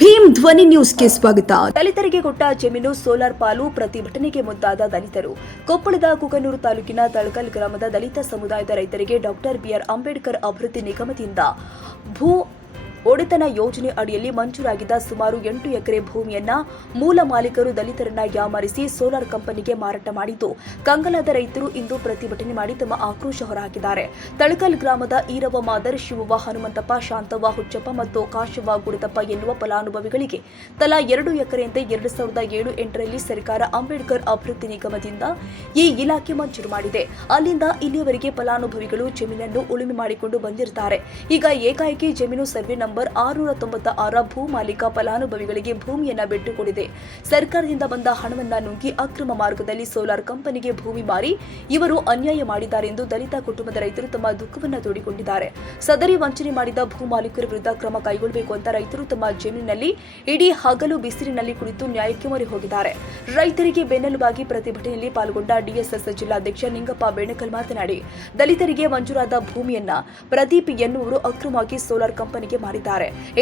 ಭೀಮ್ ಧ್ವನಿ ನ್ಯೂಸ್ಗೆ ಸ್ವಾಗತ. ದಲಿತರಿಗೆ ಕೊಟ್ಟ ಜಮೀನು, ಸೋಲಾರ್ ಪಾಲು ಪ್ರತಿಭಟನೆಗೆ ಮುಂದಾದ ದಲಿತರು. ಕೊಪ್ಪಳದ ಕುಕನೂರು ತಾಲೂಕಿನ ತಳಕಲ್ ಗ್ರಾಮದ ದಲಿತ ಸಮುದಾಯದ ರೈತರಿಗೆ ಡಾಕ್ಟರ್ ಬಿಆರ್ ಅಂಬೇಡ್ಕರ್ ಅಭಿವೃದ್ಧಿ ನಿಗಮದಿಂದ ಭೂ ಒಡೆತನ ಯೋಜನೆ ಅಡಿಯಲ್ಲಿ ಮಂಜೂರಾಗಿದ್ದ ಸುಮಾರು ಎಂಟು ಎಕರೆ ಭೂಮಿಯನ್ನ ಮೂಲ ಮಾಲೀಕರು ದಲಿತರನ್ನ ಯಾಮಾರಿಸಿ ಸೋಲಾರ್ ಕಂಪನಿಗೆ ಮಾರಾಟ ಮಾಡಿದ್ದು ಕಂಗಲಾದ ರೈತರು ಇಂದು ಪ್ರತಿಭಟನೆ ಮಾಡಿ ತಮ್ಮ ಆಕ್ರೋಶ ಹೊರಹಾಕಿದ್ದಾರೆ. ತಳಕಲ್ ಗ್ರಾಮದ ಈರವ ಮಾದರ್, ಶಿವವ್ವ ಹನುಮಂತಪ್ಪ, ಶಾಂತವ್ವ ಹುಚ್ಚಪ್ಪ ಮತ್ತು ಕಾಶವ್ವ ಗುಡದಪ್ಪ ಎನ್ನುವ ಫಲಾನುಭವಿಗಳಿಗೆ ತಲಾ ಎರಡು ಎಕರೆಯಂತೆ ಎರಡು ಸಾವಿರದ ಏಳು ಎಂಟರಲ್ಲಿ ಸರ್ಕಾರ ಅಂಬೇಡ್ಕರ್ ಅಭಿವೃದ್ಧಿ ನಿಗಮದಿಂದ ಈ ಇಲಾಖೆ ಮಂಜೂರು ಮಾಡಿದೆ. ಅಲ್ಲಿಂದ ಇಲ್ಲಿಯವರೆಗೆ ಫಲಾನುಭವಿಗಳು ಜಮೀನನ್ನು ಉಳುಮೆ ಮಾಡಿಕೊಂಡು ಬಂದಿರುತ್ತಾರೆ ಈಗ ಏಕಾಏಕಿ ಜಮೀನು ಸರ್ವೆ ನಂಬರ್ ಆರುನೂರ ತೊಂಬತ್ತ ಆರ ಭೂ ಮಾಲೀಕ ಫಲಾನುಭವಿಗಳಿಗೆ ಭೂಮಿಯನ್ನ ಬಿಟ್ಟುಕೊಡಿದೆ. ಸರ್ಕಾರದಿಂದ ಬಂದ ಹಣವನ್ನ ನುಂಗಿ ಅಕ್ರಮ ಮಾರ್ಗದಲ್ಲಿ ಸೋಲಾರ್ ಕಂಪನಿಗೆ ಭೂಮಿ ಮಾರಿ ಇವರು ಅನ್ಯಾಯ ಮಾಡಿದ್ದಾರೆ ಎಂದು ದಲಿತ ಕುಟುಂಬದ ರೈತರು ತಮ್ಮ ದುಃಖವನ್ನು ತೋಡಿಕೊಂಡಿದ್ದಾರೆ. ಸದರಿ ವಂಚನೆ ಮಾಡಿದ ಭೂ ಮಾಲೀಕರ ವಿರುದ್ಧ ಕ್ರಮ ಕೈಗೊಳ್ಳಬೇಕು ಅಂತ ರೈತರು ತಮ್ಮ ಜಮೀನಿನಲ್ಲಿ ಇಡೀ ಹಗಲು ಬಿಸಿಲಿನಲ್ಲಿ ಕುಳಿತು ನ್ಯಾಯಕ್ಕೆ ಮೊರೆ ಹೋಗಿದ್ದಾರೆ. ರೈತರಿಗೆ ಬೆನ್ನೆಲುಬಾಗಿ ಪ್ರತಿಭಟನೆಯಲ್ಲಿ ಪಾಲ್ಗೊಂಡ ಡಿಎಸ್ಎಸ್ ಜಿಲ್ಲಾಧ್ಯಕ್ಷ ನಿಂಗಪ್ಪ ಬೇಣಕಲ್ ಮಾತನಾಡಿ, ದಲಿತರಿಗೆ ಮಂಜೂರಾದ ಭೂಮಿಯನ್ನ ಪ್ರದೀಪ್ ಎನ್ನುವರು ಅಕ್ರಮವಾಗಿ ಸೋಲಾರ್ ಕಂಪನಿಗೆ ಮಾರಿದ್ದಾರೆ.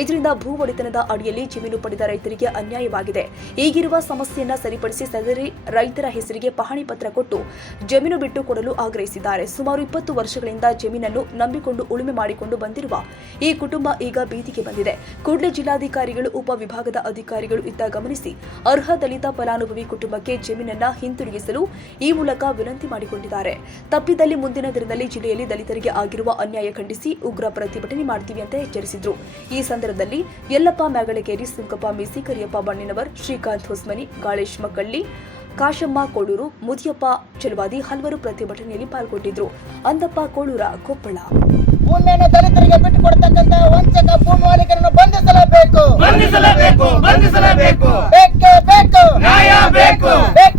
ಇದರಿಂದ ಭೂ ಒಡೆತನದ ಅಡಿಯಲ್ಲಿ ಜಮೀನು ಪಡೆದ ರೈತರಿಗೆ ಅನ್ಯಾಯವಾಗಿದೆ. ಈಗಿರುವ ಸಮಸ್ಯೆಯನ್ನ ಸರಿಪಡಿಸಿ ಸದರಿ ರೈತರ ಹೆಸರಿಗೆ ಪಹಣಿ ಪತ್ರ ಕೊಟ್ಟು ಜಮೀನು ಬಿಟ್ಟು ಕೊಡಲು ಆಗ್ರಹಿಸಿದ್ದಾರೆ. ಸುಮಾರು ಇಪ್ಪತ್ತು ವರ್ಷಗಳಿಂದ ಜಮೀನನ್ನು ನಂಬಿಕೊಂಡು ಉಳುಮೆ ಮಾಡಿಕೊಂಡು ಬಂದಿರುವ ಈ ಕುಟುಂಬ ಈಗ ಬೀದಿಗೆ ಬಂದಿದೆ. ಕೂಡಲೇ ಜಿಲ್ಲಾಧಿಕಾರಿಗಳು, ಉಪ ವಿಭಾಗದ ಅಧಿಕಾರಿಗಳು ಇದ್ದ ಗಮನಿಸಿ ಅರ್ಹ ದಲಿತ ಫಲಾನುಭವಿ ಕುಟುಂಬಕ್ಕೆ ಜಮೀನನ್ನ ಹಿಂತಿರುಗಿಸಲು ಈ ಮೂಲಕ ವಿನಂತಿ ಮಾಡಿಕೊಂಡಿದ್ದಾರೆ. ತಪ್ಪಿದಲ್ಲಿ ಮುಂದಿನ ದಿನದಲ್ಲಿ ಜಿಲ್ಲೆಯಲ್ಲಿ ದಲಿತರಿಗೆ ಆಗಿರುವ ಅನ್ಯಾಯ ಖಂಡಿಸಿ ಉಗ್ರ ಪ್ರತಿಭಟನೆ ಮಾಡ್ತೀವಿ ಅಂತ ಎಚ್ಚರಿಸಿದ್ರು. ಈ ಸಂದರ್ಭದಲ್ಲಿ ಯಲ್ಲಪ್ಪ ಮ್ಯಾಗಳಕೇರಿ ಸುಂಕಪ್ಪ ಮಿಸಿ ಕರಿಯಪ್ಪ ಬಣ್ಣಿನವರ್ ಶ್ರೀಕಾಂತ್ ಹೊಸ್ಮನಿ ಗಾಳೇಶ್ ಮಕ್ಕಳ್ಳಿ ಕಾಶಮ್ಮ ಕೋಳೂರು ಮುದಿಯಪ್ಪ ಚಲವಾದಿ ಹಲವರು ಪ್ರತಿಭಟನೆಯಲ್ಲಿ ಪಾಲ್ಗೊಂಡಿದ್ರು. ಅಂದಪ್ಪ ಕೋಳೂರ ಕೊಪ್ಪಳ. ಭೂಮಿಯನ್ನು ದಲಿತರಿಗೆ ಬಿಟ್ಟು ಕೊಡ್ತಕ್ಕಂತ ವಂಚಕ ಭೂಮಿ ಮಾಲೀಕರನ್ನು ಬಂಧಿಸಲೇಬೇಕು. ಬಂಧಿಸಲೇಬೇಕು ಬಂಧಿಸಲೇಬೇಕು. ಬೇಕು ಬೇಕು. ನ್ಯಾಯ ಬೇಕು. ಬೇಕು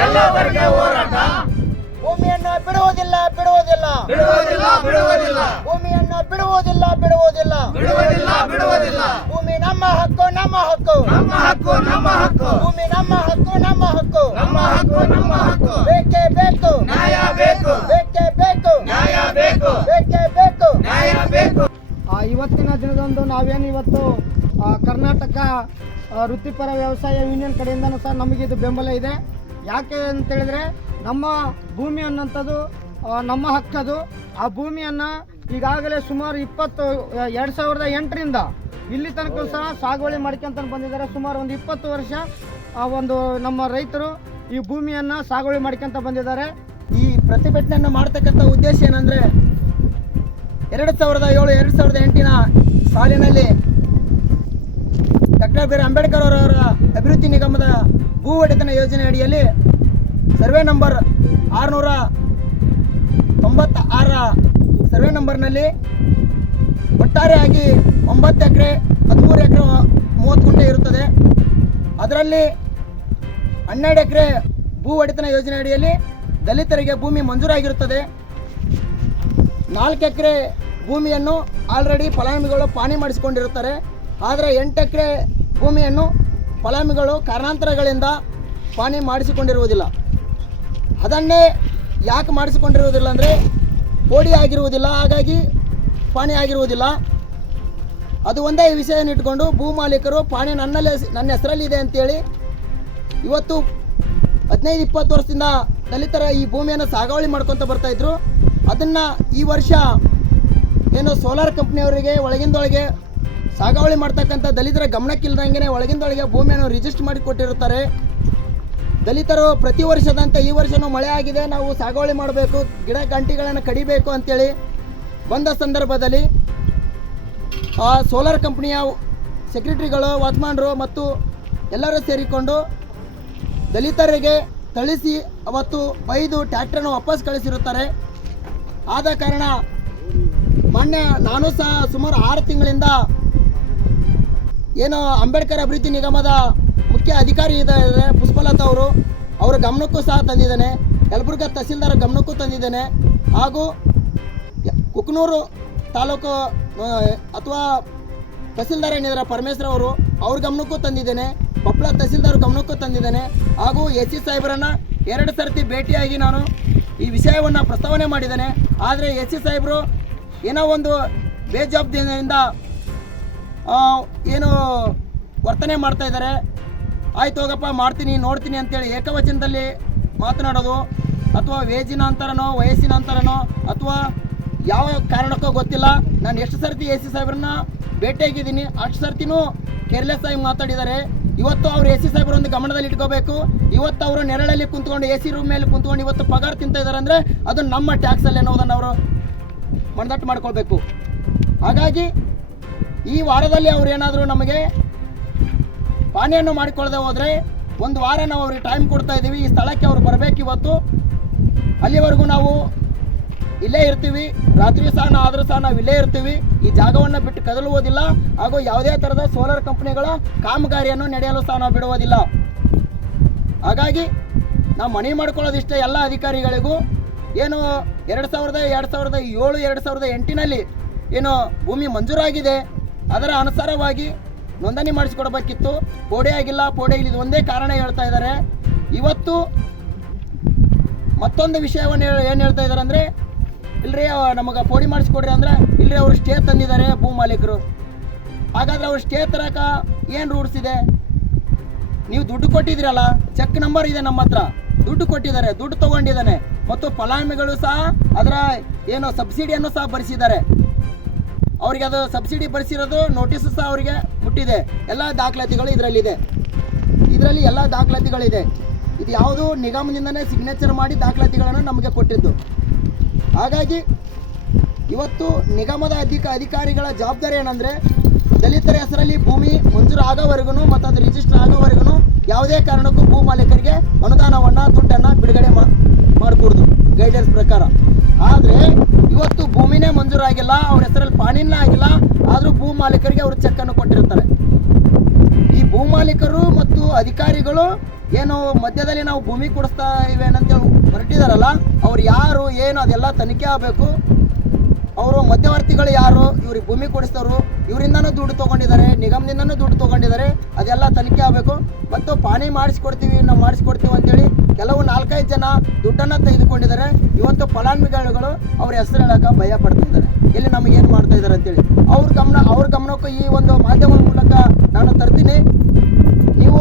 ಹೋರಾಟ ಎಲ್ಲ ತನಕ ಹೋರಾಟ. ಭೂಮಿಯನ್ನು ಬಿಡುವುದಿಲ್ಲ ಬಿಡುವುದಿಲ್ಲ. ಬಿಡುವುದಿಲ್ಲ ಬಿಡುವುದಿಲ್ಲ. ಭೂಮಿಯನ್ನು ಬಿಡುವುದಿಲ್ಲ ಬಿಡುವುದಿಲ್ಲ. ಬಿಡುವುದಿಲ್ಲ ಬಿಡುವುದಿಲ್ಲ. ಭೂಮಿ ನಮ್ಮ ಹಕ್ಕು ನಮ್ಮ ಹಕ್ಕು. ನಮ್ಮ ಹಕ್ಕು ನಮ್ಮ ಹಕ್ಕು. ಭೂಮಿ ನಮ್ಮ ಹಕ್ಕು ನಮ್ಮ ಹಕ್ಕು. ನಮ್ಮ ಹಕ್ಕು ನಮ್ಮ ಹಕ್ಕು. ಬೇಕೇ ಬೇಕು. ನ್ಯಾಯ ಬೇಕು. ಬೇಕೇ ಬೇಕು. ನ್ಯಾಯ ಬೇಕು. ಬೇಕೇ ಬೇಕು. ನ್ಯಾಯ ಬೇಕು. ಆ, ಇವತ್ತಿನ ದಿನದಂದು ನಾವೇನು ಇವತ್ತು ಕರ್ನಾಟಕ ವೃತ್ತಿಪರ ವ್ಯವಸಾಯ ಯೂನಿಯನ್ ಕಡೆಯಿಂದನೂ ಸಹ ನಮಗೆ ಇದು ಬೆಂಬಲ ಇದೆ. ಯಾಕೆ ಅಂತೇಳಿದ್ರೆ ನಮ್ಮ ಭೂಮಿ ಅನ್ನೋಂಥದ್ದು ನಮ್ಮ ಹಕ್ಕದು ಆ ಭೂಮಿಯನ್ನು ಈಗಾಗಲೇ ಸುಮಾರು ಇಪ್ಪತ್ತು ಎರಡು ಸಾವಿರದ ಎಂಟರಿಂದ ಇಲ್ಲಿ ತನಕ ಸಹ ಸಾಗುವಳಿ ಮಾಡ್ಕೊಂತ ಬಂದಿದ್ದಾರೆ. ಸುಮಾರು ಒಂದು ಇಪ್ಪತ್ತು ವರ್ಷ, ಆ, ಒಂದು ನಮ್ಮ ರೈತರು ಈ ಭೂಮಿಯನ್ನು ಸಾಗುವಳಿ ಮಾಡ್ಕೊಂತ ಬಂದಿದ್ದಾರೆ. ಈ ಪ್ರತಿಭಟನೆಯನ್ನು ಮಾಡ್ತಕ್ಕಂಥ ಉದ್ದೇಶ ಏನಂದರೆ, ಎರಡು ಸಾವಿರದ ಏಳು, ಎರಡು ಸಾವಿರದ ಎಂಟಿನ ಸಾಲಿನಲ್ಲಿ ಡಾಕ್ಟರ್ ಬಿ ಆರ್ ಅಂಬೇಡ್ಕರ್ ಅವರವರ ಅಭಿವೃದ್ಧಿ ನಿಗಮದ ಭೂ ಒಡೆತನ ಯೋಜನೆ ಅಡಿಯಲ್ಲಿ ಸರ್ವೆ ನಂಬರ್ ಆರುನೂರ ತೊಂಬತ್ತ ಆರರ ಸರ್ವೆ ನಂಬರ್ನಲ್ಲಿ ಒಟ್ಟಾರೆಯಾಗಿ ಒಂಬತ್ತು ಎಕರೆ, ಹದಿಮೂರು ಎಕರೆ, ಮೂವತ್ತು ಗುಂಟೆ ಇರುತ್ತದೆ. ಅದರಲ್ಲಿ ಹನ್ನೆರಡು ಎಕರೆ ಭೂ ಒಡೆತನ ಯೋಜನೆ ಅಡಿಯಲ್ಲಿ ದಲಿತರಿಗೆ ಭೂಮಿ ಮಂಜೂರಾಗಿರುತ್ತದೆ. ನಾಲ್ಕು ಎಕರೆ ಭೂಮಿಯನ್ನು ಆಲ್ರೆಡಿ ಫಲಾನುಭವಿಗಳು ಪಾನಿ ಮಾಡಿಸಿಕೊಂಡಿರುತ್ತಾರೆ. ಆದರೆ ಎಂಟು ಎಕರೆ ಭೂಮಿಯನ್ನು ಫಲಾನುಭವಿಗಳು ಕಾರಣಾಂತರಗಳಿಂದ ಪಾನಿ ಮಾಡಿಸಿಕೊಂಡಿರುವುದಿಲ್ಲ. ಅದನ್ನೇ ಯಾಕೆ ಮಾಡಿಸಿಕೊಂಡಿರುವುದಿಲ್ಲ ಅಂದರೆ ಕೋಡಿ ಆಗಿರುವುದಿಲ್ಲ, ಹಾಗಾಗಿ ಪಾನಿ ಆಗಿರುವುದಿಲ್ಲ. ಅದು ಒಂದೇ ವಿಷಯವನ್ನು ಇಟ್ಕೊಂಡು ಭೂ ಮಾಲೀಕರು ಪಾಣಿ ನನ್ನಲ್ಲೇ ನನ್ನ ಹೆಸರಲ್ಲಿದೆ ಅಂತೇಳಿ ಇವತ್ತು ಹದಿನೈದು, ಇಪ್ಪತ್ತು ವರ್ಷದಿಂದ ದಲಿತರ ಈ ಭೂಮಿಯನ್ನು ಸಾಗಾವಳಿ ಮಾಡ್ಕೊತ ಬರ್ತಾ ಇದ್ರು. ಅದನ್ನು ಈ ವರ್ಷ ಏನು ಸೋಲಾರ್ ಕಂಪ್ನಿಯವರಿಗೆ, ಒಳಗಿಂದೊಳಗೆ ಸಾಗಾವಳಿ ಮಾಡ್ತಕ್ಕಂಥ ದಲಿತರ ಗಮನಕ್ಕಿಲ್ದಂಗೆ ಒಳಗಿಂದೊಳಗೆ ಭೂಮಿಯನ್ನು ರಿಜಿಸ್ಟರ್ ಮಾಡಿ ಕೊಟ್ಟಿರುತ್ತಾರೆ. ದಲಿತರು ಪ್ರತಿ ವರ್ಷದಂತೆ ಈ ವರ್ಷನೂ ಮಳೆ ಆಗಿದೆ, ನಾವು ಸಾಗುವಳಿ ಮಾಡಬೇಕು, ಗಿಡ ಗಂಟಿಗಳನ್ನು ಕಡಿಬೇಕು ಅಂತೇಳಿ ಬಂದ ಸಂದರ್ಭದಲ್ಲಿ ಆ ಸೋಲಾರ್ ಕಂಪ್ನಿಯ ಸೆಕ್ರೆಟರಿಗಳು ವಾತ್ಮಾನರು ಮತ್ತು ಎಲ್ಲರೂ ಸೇರಿಕೊಂಡು ದಲಿತರಿಗೆ ಥಳಿಸಿ ಅವತ್ತು ಬೈದು ಟ್ಯಾಕ್ಟ್ರನ್ನು ವಾಪಸ್ ಕಳಿಸಿರುತ್ತಾರೆ. ಆದ ಕಾರಣ ಮೊನ್ನೆ ನಾನು ಸಹ ಸುಮಾರು ಆರು ತಿಂಗಳಿಂದ ಏನು ಅಂಬೇಡ್ಕರ್ ಅಭಿವೃದ್ಧಿ ನಿಗಮದ ಮುಖ್ಯ ಅಧಿಕಾರಿ ಇದ್ದಾರೆ ಪುಷ್ಪಲತಾ ಅವರು. ಅವರ ಗಮನಕ್ಕೂ ಸಹ ತಂದಿದ್ದಾನೆ. ಯಲಬುರ್ಗ ತಹಸೀಲ್ದಾರ್ ಗಮನಕ್ಕೂ ತಂದಿದ್ದಾನೆ. ಹಾಗೂ ಕುಕ್ನೂರು ತಾಲೂಕು ಅಥವಾ ತಹಸೀಲ್ದಾರ್ ಏನಿದ್ದಾರೆ ಪರಮೇಶ್ವರ ಅವರು, ಅವ್ರ ಗಮನಕ್ಕೂ ತಂದಿದ್ದೇನೆ. ಕೊಪ್ಪಳ ತಹಸೀಲ್ದಾರ್ ಗಮನಕ್ಕೂ ತಂದಿದ್ದೇನೆ. ಹಾಗೂ ಎಸ್ ಸಿ ಸಾಹೇಬರನ್ನ ಎರಡು ಸರ್ತಿ ಭೇಟಿಯಾಗಿ ನಾನು ಈ ವಿಷಯವನ್ನು ಪ್ರಸ್ತಾವನೆ ಮಾಡಿದ್ದೇನೆ. ಆದರೆ ಎಸ್ ಸಿ ಸಾಹೇಬರು ಏನೋ ಒಂದು ಬೇಜವಾಬ್ದಾರಿಯಿಂದ ಏನು ವರ್ತನೆ ಮಾಡ್ತಾ ಇದ್ದಾರೆ. ಆಯ್ತು ಹೋಗಪ್ಪ, ಮಾಡ್ತೀನಿ, ನೋಡ್ತೀನಿ ಅಂತೇಳಿ ಏಕವಚನದಲ್ಲಿ ಮಾತನಾಡೋದು ಅಥವಾ ವೇಜಿನ ಅಂತರನೋ, ವಯಸ್ಸಿನ ಅಂತರನೋ ಅಥವಾ ಯಾವ ಕಾರಣಕ್ಕೋ ಗೊತ್ತಿಲ್ಲ. ನಾನು ಎಷ್ಟು ಸರ್ತಿ ಎ ಸಿ ಸಾಹೇಬ್ರನ್ನ ಭೇಟಿಯಾಗಿದ್ದೀನಿ ಅಷ್ಟು ಸರ್ತಿನೂ ಕೇರ್ಲೆಸ್ ಆಗಿ ಮಾತಾಡಿದ್ದಾರೆ. ಇವತ್ತು ಅವ್ರು ಎ ಸಿ ಸಾಹೇಬ್ರ ಒಂದು ಗಮನದಲ್ಲಿ ಇಟ್ಕೋಬೇಕು. ಇವತ್ತು ಅವರು ನೆರಳಲ್ಲಿ ಕುಂತ್ಕೊಂಡು, ಎ ಸಿ ರೂಮ್ ಮೇಲೆ ಕುಂತ್ಕೊಂಡು ಇವತ್ತು ಪಗಾರ ತಿಂತ ಇದ್ದಾರೆ ಅಂದರೆ ಅದು ನಮ್ಮ ಟ್ಯಾಕ್ಸಲ್ಲಿ ಅನ್ನೋದನ್ನು ಅವರು ಮನದಟ್ಟು ಮಾಡ್ಕೊಳ್ಬೇಕು. ಹಾಗಾಗಿ ಈ ವಾರದಲ್ಲಿ ಅವ್ರು ಏನಾದರೂ ನಮಗೆ ಪಾನಿಯನ್ನು ಮಾಡಿಕೊಳ್ಳದೆ ಹೋದರೆ ಒಂದು ವಾರ ನಾವು ಅವ್ರಿಗೆ ಟೈಮ್ ಕೊಡ್ತಾ ಇದ್ದೀವಿ ಈ ಸ್ಥಳಕ್ಕೆ ಅವ್ರು ಬರಬೇಕು ಇವತ್ತು. ಅಲ್ಲಿವರೆಗೂ ನಾವು ಇಲ್ಲೇ ಇರ್ತೀವಿ. ರಾತ್ರಿ ಸಹ ಆದರೂ ಸಹ ನಾವು ಇಲ್ಲೇ ಇರ್ತೀವಿ. ಈ ಜಾಗವನ್ನು ಬಿಟ್ಟು ಕದಲುವುದಿಲ್ಲ. ಹಾಗೂ ಯಾವುದೇ ಥರದ ಸೋಲಾರ್ ಕಂಪನಿಗಳ ಕಾಮಗಾರಿಯನ್ನು ನಡೆಯಲು ಸಹ ನಾವು ಬಿಡುವುದಿಲ್ಲ. ಹಾಗಾಗಿ ನಾವು ಮನವಿ ಮಾಡ್ಕೊಳ್ಳೋದಿಷ್ಟೇ ಎಲ್ಲ ಅಧಿಕಾರಿಗಳಿಗೂ. ಏನು ಎರಡು ಸಾವಿರದ ಎರಡು ಸಾವಿರದ ಏಳು, ಎರಡು ಸಾವಿರದ ಎಂಟಿನಲ್ಲಿ ಏನು ಭೂಮಿ ಮಂಜೂರಾಗಿದೆ. ಅದರ ಅನುಸಾರವಾಗಿ ನೋಂದಣಿ ಮಾಡಿಸಿಕೊಡ್ಬೇಕಿತ್ತು. ಪೋಡೆ ಆಗಿಲ್ಲ ಪೋಡೆ ಆಗಿಲ್ಲ ಒಂದೇ ಕಾರಣ ಹೇಳ್ತಾ ಇದ್ದಾರೆ. ಇವತ್ತು ಮತ್ತೊಂದು ವಿಷಯವನ್ನು ಏನು ಹೇಳ್ತಾ ಇದ್ದಾರೆ ಅಂದರೆ ಇಲ್ಲರಿ ನಮಗೆ ಪೋಡಿ ಮಾಡಿಸ್ಕೊಡ್ರಿ ಅಂದ್ರೆ ಇಲ್ಲರಿ ಅವರು ಸ್ಟೇ ತಂದಿದ್ದಾರೆ ಭೂ ಮಾಲೀಕರು. ಹಾಗಾದ್ರೆ ಅವ್ರು ಸ್ಟೇ ತರಕ ಏನು ರೂಲ್ಸ್ ಇದೆ? ನೀವು ದುಡ್ಡು ಕೊಟ್ಟಿದ್ದೀರಲ್ಲ ಚೆಕ್ ನಂಬರ್ ಇದೆ ನಮ್ಮ ಹತ್ರ. ದುಡ್ಡು ಕೊಟ್ಟಿದ್ದಾರೆ, ದುಡ್ಡು ತಗೊಂಡಿದ್ದಾನೆ. ಮತ್ತು ಫಲಾನುಭವಿಗಳು ಸಹ ಅದರ ಏನು ಸಬ್ಸಿಡಿಯನ್ನು ಸಹ ಭರಿಸಿದ್ದಾರೆ. ಅವರಿಗೆ ಅದು ಸಬ್ಸಿಡಿ ಭರಿಸಿರೋದು ನೋಟಿಸ್ ಸಹ ಅವರಿಗೆ ಮುಟ್ಟಿದೆ. ಎಲ್ಲ ದಾಖಲಾತಿಗಳು ಇದರಲ್ಲಿದೆ. ಇದರಲ್ಲಿ ಎಲ್ಲ ದಾಖಲಾತಿಗಳಿದೆ. ಇದು ಯಾವುದು ನಿಗಮದಿಂದನೇ ಸಿಗ್ನೇಚರ್ ಮಾಡಿ ದಾಖಲಾತಿಗಳನ್ನು ನಮಗೆ ಕೊಟ್ಟಿದ್ದು. ಹಾಗಾಗಿ ಇವತ್ತು ನಿಗಮದ ಅಧಿಕ ಅಧಿಕಾರಿಗಳ ಜವಾಬ್ದಾರಿ ಏನಂದರೆ ದಲಿತರ ಹೆಸರಲ್ಲಿ ಭೂಮಿ ಮಂಜೂರು ಆಗೋವರೆಗೂ ಮತ್ತು ಅದು ರಿಜಿಸ್ಟರ್ ಆಗೋವರೆಗೂ ಯಾವುದೇ ಕಾರಣಕ್ಕೂ ಭೂ ಮಾಲೀಕರಿಗೆ ಅನುದಾನವನ್ನು, ದುಡ್ಡನ್ನು ಬಿಡುಗಡೆ ಮಾಡಿಕೊಡ್ದು. ಗೈಡೆನ್ಸ್ ಪ್ರಕಾರ. ಆದರೆ ಇವತ್ತು ಭೂಮಿನೇ ಮಂಜೂರಾಗಿಲ್ಲ ಅವ್ರ ಹೆಸರಲ್ಲಿ ಪಾಣಿನೇ ಆಗಿಲ್ಲ, ಆದರೂ ಭೂ ಮಾಲೀಕರಿಗೆ ಅವರು ಚೆಕ್ಕನ್ನು ಕೊಟ್ಟಿರ್ತಾರೆ. ಈ ಭೂ ಮಾಲೀಕರು ಮತ್ತು ಅಧಿಕಾರಿಗಳು ಏನು ಮಧ್ಯದಲ್ಲಿ ನಾವು ಭೂಮಿ ಕೊಡಿಸ್ತಾ ಇವೆ ಅಂತ ಹೊರಟಿದಾರಲ್ಲ, ಅವ್ರು ಯಾರು, ಏನು ಅದೆಲ್ಲ ತನಿಖೆ ಆಗಬೇಕು? ಅವರು ಮಧ್ಯವರ್ತಿಗಳು ಯಾರು? ಇವ್ರಿಗೆ ಭೂಮಿ ಕೊಡಿಸ್ತವ್ರು ಇವರಿಂದನೂ ದುಡ್ಡು ತಗೊಂಡಿದ್ದಾರೆ, ನಿಗಮದಿಂದನೂ ದುಡ್ಡು ತಗೊಂಡಿದ್ದಾರೆ. ಅದೆಲ್ಲ ತನಿಖೆ ಆಗಬೇಕು. ಮತ್ತು ಪಾಣಿ ಮಾಡಿಸ್ಕೊಡ್ತೀವಿ, ನಾವು ಮಾಡಿಸ್ಕೊಡ್ತೀವಿ ಅಂತೇಳಿ ಕೆಲವು ನಾಲ್ಕೈದು ಜನ ದುಡ್ಡನ್ನು ತೆಗೆದುಕೊಂಡಿದ್ದಾರೆ. ಇವತ್ತು ಫಲಾನುಭವಿಗಳು ಅವ್ರ ಹೆಸರು ಹೇಳಕ್ಕೆ ಭಯ ಪಡ್ತಿದ್ದಾರೆ ಇಲ್ಲಿ ನಮಗೆ ಏನು ಮಾಡ್ತಾ ಇದ್ದಾರೆ ಅಂತೇಳಿ. ಅವ್ರ ಗಮನ, ಅವ್ರ ಗಮನಕ್ಕೂ ಈ ಒಂದು ಮಾಧ್ಯಮದ ಮೂಲಕ ನಾನು ತರ್ತೀನಿ. ನೀವು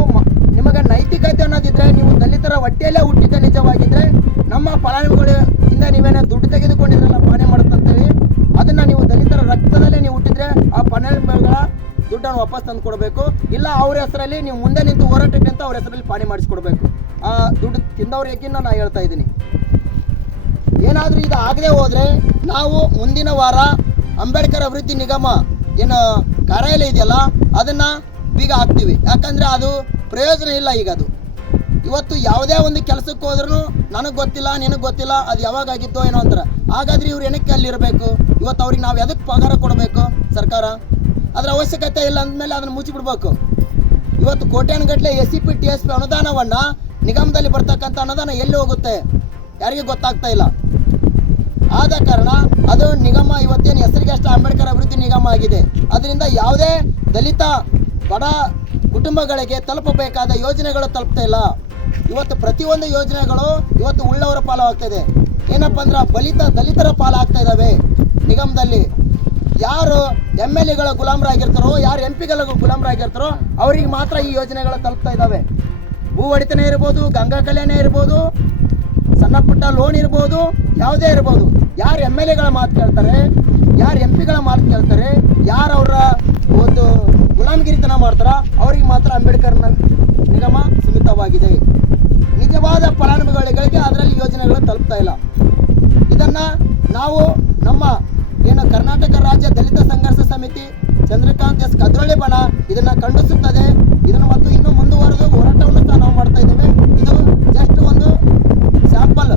ನಿಮಗೆ ನೈತಿಕತೆ ಅನ್ನೋದಿದ್ರೆ, ನೀವು ದಲಿತರ ಹೊಟ್ಟೆಯಲ್ಲೇ ಹುಟ್ಟಿದ್ದ ನಿಜವಾಗಿದ್ರೆ, ನಮ್ಮ ಫಲಾನುಭವಿಗಳಿಂದ ನೀವೇನೋ ದುಡ್ಡು ತೆಗೆದುಕೊಂಡಿದ್ರಲ್ಲ ರಕ್ತದಲ್ಲೇ ನೀವು ಹುಟ್ಟಿದ್ರೆ ಆ ಫಲಾನುಭವಿಗಳ ದುಡ್ಡನ್ನು ವಾಪಸ್ ತಂದು ಕೊಡಬೇಕು ಇಲ್ಲ ಅವ್ರ ಹೆಸರಲ್ಲಿ ನೀವು ಮುಂದೆ ನಿಂತು ಹೋರಾಟಕ್ಕೆ ಅಂತ ಅವ್ರ ಹೆಸರಲ್ಲಿ ಪಾಣಿ ಮಾಡಿಸ್ಕೊಡ್ಬೇಕು. ಆ ದುಡ್ಡು ತಿಂದವ್ರ ಯಾಕಿನ್ನ ನಾನು ಹೇಳ್ತಾ ಇದ್ದೀನಿ. ಏನಾದರೂ ಇದು ಆಗದೆ ಹೋದರೆ ನಾವು ಮುಂದಿನ ವಾರ ಅಂಬೇಡ್ಕರ್ ಅಭಿವೃದ್ಧಿ ನಿಗಮ ಏನು ಕಾರ್ಯಾಲಯ ಇದೆಯಲ್ಲ, ಅದನ್ನ ಬೀಗ ಹಾಕ್ತೀವಿ. ಯಾಕಂದ್ರೆ ಅದು ಪ್ರಯೋಜನ ಇಲ್ಲ ಈಗ ಅದು. ಇವತ್ತು ಯಾವುದೇ ಒಂದು ಕೆಲಸಕ್ಕೆ ಹೋದ್ರೂ ನನಗೆ ಗೊತ್ತಿಲ್ಲ, ನಿನಗೆ ಗೊತ್ತಿಲ್ಲ, ಅದು ಯಾವಾಗ ಆಗಿತ್ತು ಏನೋ ಅಂತಾರೆ. ಹಾಗಾದ್ರೆ ಇವ್ರು ಏನಕ್ಕೆ ಅಲ್ಲಿರಬೇಕು? ಇವತ್ತು ಅವ್ರಿಗೆ ನಾವು ಎದಕ್ಕೆ ಪಗಾರ ಕೊಡಬೇಕು ಸರ್ಕಾರ? ಅದರ ಅವಶ್ಯಕತೆ ಇಲ್ಲ ಅಂದಮೇಲೆ ಅದನ್ನು ಮುಚ್ಚಿಬಿಡ್ಬೇಕು. ಇವತ್ತು ಕೋಟ್ಯಾನುಗಟ್ಟಲೆ S C P T S P ಅನುದಾನವನ್ನು ನಿಗಮದಲ್ಲಿ ಬರ್ತಕ್ಕಂಥ ಅನುದಾನ ಎಲ್ಲಿ ಹೋಗುತ್ತೆ? ಯಾರಿಗೆ ಗೊತ್ತಾಗ್ತಾ ಇಲ್ಲ. ಆದ ಕಾರಣ ಅದು ನಿಗಮ ಇವತ್ತೇನು ಹೆಸರಿಗೆ ಅಷ್ಟ ಅಂಬೇಡ್ಕರ್ ಅಭಿವೃದ್ಧಿ ನಿಗಮ ಆಗಿದೆ. ಅದರಿಂದ ಯಾವುದೇ ದಲಿತ, ಬಡ ಕುಟುಂಬಗಳಿಗೆ ತಲುಪಬೇಕಾದ ಯೋಜನೆಗಳು ತಲುಪ್ತಾ ಇಲ್ಲ. ಇವತ್ತು ಪ್ರತಿಯೊಂದು ಯೋಜನೆಗಳು ಇವತ್ತು ಉಳ್ಳವರ ಪಾಲು ಆಗ್ತಾ ಏನಪ್ಪ ಅಂದ್ರೆ ಬಲಿತ ದಲಿತರ ಪಾಲಾಗ್ತಾ ಇದ್ದಾವೆ ನಿಗಮದಲ್ಲಿ ಯಾರು ಎಂ ಎಲ್ ಎಗಳ ಗುಲಾಮರಾಗಿರ್ತಾರೋ, ಯಾರು ಎಂ ಪಿಗಳ ಗುಲಾಮರಾಗಿರ್ತಾರೋ, ಅವರಿಗೆ ಮಾತ್ರ ಈ ಯೋಜನೆಗಳು ತಲುಪ್ತಾ ಇದ್ದಾವೆ ಭೂ ಒಡೆತನ ಇರ್ಬೋದು, ಗಂಗಾ ಕಲ್ಯಾಣ ಇರ್ಬೋದು, ಸಣ್ಣ ಪುಟ್ಟ ಲೋನ್ ಇರ್ಬೋದು, ಯಾವುದೇ ಇರ್ಬೋದು. ಯಾರು ಎಂ ಎಲ್ ಎಗಳ ಮಾತು ಕೇಳ್ತಾರೆ, ಯಾರು ಎಂ ಪಿಗಳ ಮಾತು ಕೇಳ್ತಾರೆ, ಯಾರು ಅವರ ಒಂದು ಗುಲಾಮಗಿರಿತನ ಮಾಡ್ತಾರ, ಅವ್ರಿಗೆ ಮಾತ್ರ ಅಂಬೇಡ್ಕರ್ ನಿಗಮ ಸೀಮಿತವಾಗಿದೆ. ನಿಜವಾದ ಫಲಾನುಭವಿಗಳಿಗೆ ಅದರಲ್ಲಿ ಯೋಜನೆಗಳು ತಲುಪ್ತಾ ಇಲ್ಲ. ಇದನ್ನು ನಾವು ನಮ್ಮ ಏನು ಕರ್ನಾಟಕ ರಾಜ್ಯ ದಲಿತ ಸಂಘರ್ಷ ಸಮಿತಿ ಚಂದ್ರಕಾಂತ್ ಎಸ್ ಕದ್ರೊಳಿ ಬಣ ಇದನ್ನು ಖಂಡಿಸುತ್ತದೆ. ಇದನ್ನು ಮತ್ತು ಇನ್ನೂ ಮುಂದುವರೆದು ಹೋರಾಟವನ್ನು ಸಹ ನಾವು ಮಾಡ್ತಾ ಇದ್ದೇವೆ. ಇದು ಜಸ್ಟ್ ಒಂದು ಸ್ಯಾಂಪಲ್